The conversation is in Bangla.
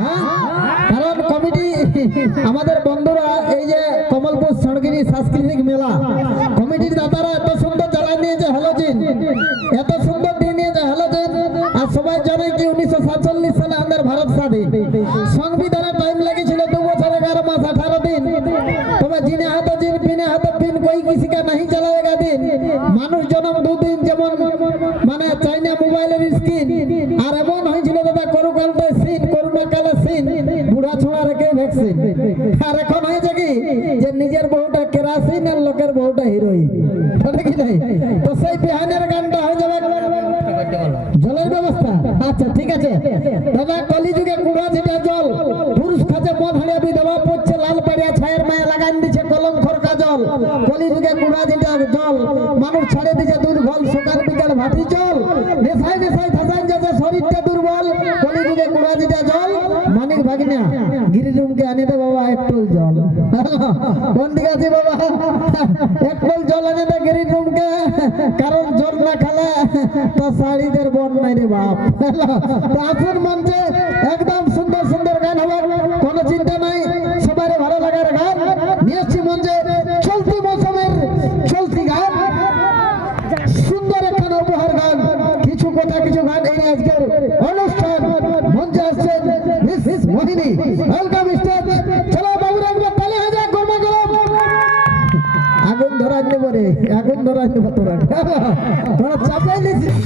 হ্যাঁ? আমাদের বন্ধুরা এই যে কমলপুর সড়গিরি সাংস্কৃতিক মেলা, কমিটির দাদারা এত সুন্দর জ্বালাই নিয়েছে হ্যালোজিন এত সুন্দর দিয়ে নিয়েছে হ্যালোজিন আর সবাই জানে কি উনিশশো সাতচল্লিশ সালে আমাদের ভারত স্বাধীন। সংবিধানের টাইম লেগেছিল দু বছর এগারো মাস আঠারো দিন। তবে জিনে হাতে মানুষ জন্ম দুদিন যেমন মানে চাইনা মোবাইলের আর এমন হয়েছিল দাদা করু কালতে সিন করোনা কালে সিন, বুড়া ছোড়া রেখে আর এখন হয়েছে কি যে নিজের বহুটা কেরাসিন আর লোকের বহুটা হিরোইন। কি তো সেই বিহানের গানটা হয়ে যাবে জলের ব্যবস্থা। আচ্ছা ঠিক আছে। দাদা, কলিযুগে কুড়া যেটা জল, পুরুষ খাচ্ছে মদ হাড়িয়া বিধবা মায়া লাগান দিছে কলম খরকা জল। কলিযুগে কুড়া যেটা জল। মানুষ ছাড়ে দিছে দুধ ঘল সকাল বিকাল ভাটি জল। নেশায় নেশায় ধাসাই যাচ্ছে শরীরটা দুর্বল। কলিযুগে কুড়া যেটা জল। মানিক ভাগিনা গিরি রুমকে আনি দে বাবা একটু জল। কোন দিকে আছে বাবা? একটু জল আনি দে গিরি রুমকে কারণ জল না খেলে তো শাড়িদের বন নাই রে বাপ। আসুন মঞ্চে, একদম সুন্দর সুন্দর নিয়ে চলতি মৌসুমের চলতি গান। সুন্দর একখানা উপহার গান। কিছু কথা, কিছু গান এই আজকের অনুষ্ঠান। মঞ্চে আসছেন miss miss Mohini. Welcome stage চলো বাবুরা একবার তালে হয়ে যায় গরম আগুন ধরা নেব রে, আগুন ধরা নেব তোরা। চাপাই নিছিস